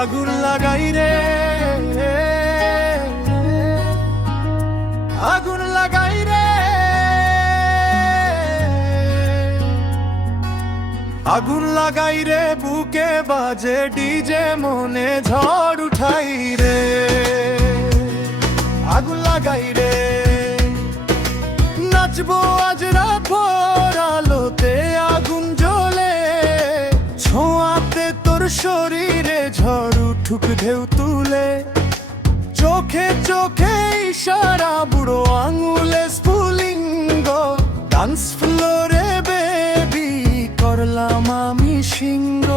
আগুন লাগাই রে। আগুন লাগাই রে। আগুন লাগাই রে, বুকে বাজে ডিজে, মনে ঝড় উঠাই রে। আগুন লাগাই রে। নাচবো আজ রাত উঠুক ঢেউ তুলে, চোখে চোখে ইশারা, বুড়ো আঙুলে স্ফুলিঙ্গ। ডান্স ফ্লোরে বেবি করলাম আমি সিংহ।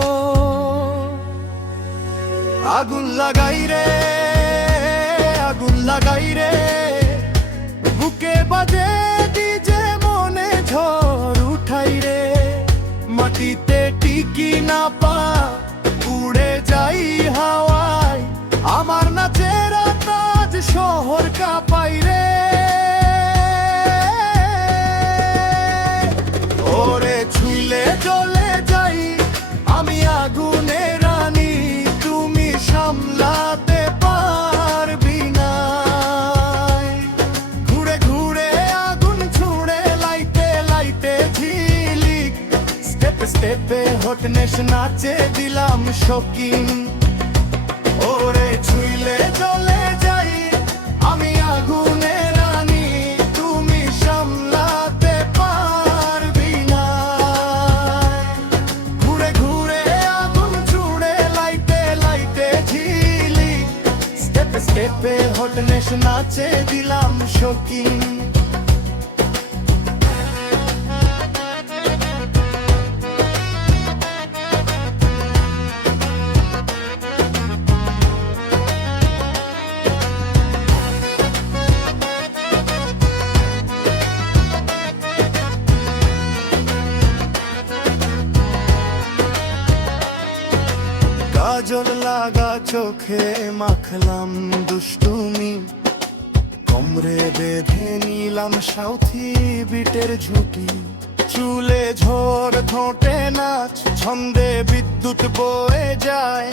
আগুন লাগাই রে, আগুন লাগাই রে। বুকে বাজে ডিজে, মনে ঝড় উঠাই রে। মাটিতে টিকি না পা, উড়ে যাই হাওয়ায় ওরে ছুইলে চলে যাই, আমি আগুনে রানী, তুমি সামলাতে পারবি না। ঘুরে ঘুরে আগুন ছুঁড়ে, লাইতে লাইতে ঝিলিক। স্টেপে স্টেপে হটনেস নাচে দিলাম শকিং ওরে ছুইলে স্টেপে হটনেস নাচে দিলাম শকিং কাজল লাগা চোখে মাখলাম দুষ্টুমি। কমরে বেঁধে নিলাম সাউথি বিটের ঝুঁকি। চুলে ঝোর ঠোঁটে নাচ, ছন্দে বিদ্যুৎ বয়ে যায়।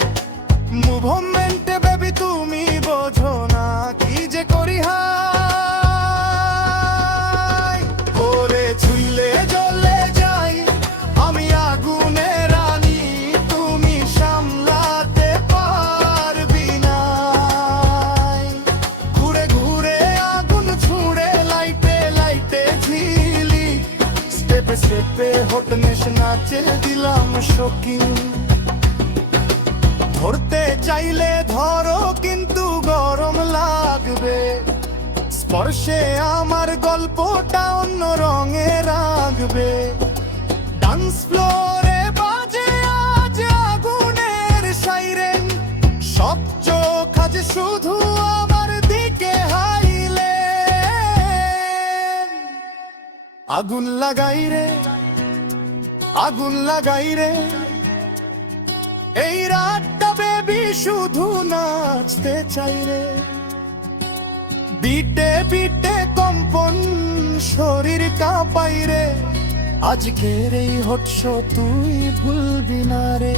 মুভমেন্টে বেবি, তুমি বোঝো না কি যে করি হাই স্টেপে হটনেস নাচে দিলাম শকিং ধরতে চাইলে ধরো, কিন্তু গরম লাগবে। স্পর্শে আমার গল্পটা অন্য রঙে রাখবে। ডান্স ফ্লোরে বাজে আজ আগুনের সাইরেন। সব চোখ আজ শুধু আগুন লাগাই রে, আগুন লাগাই রে। এই রাতটা বেবি শুধু নাচতে চাই রে। বিটে বিটে কম্পন শরীর কাঁপাই রে। আজকের এই হটস তুই ভুলবি না রে।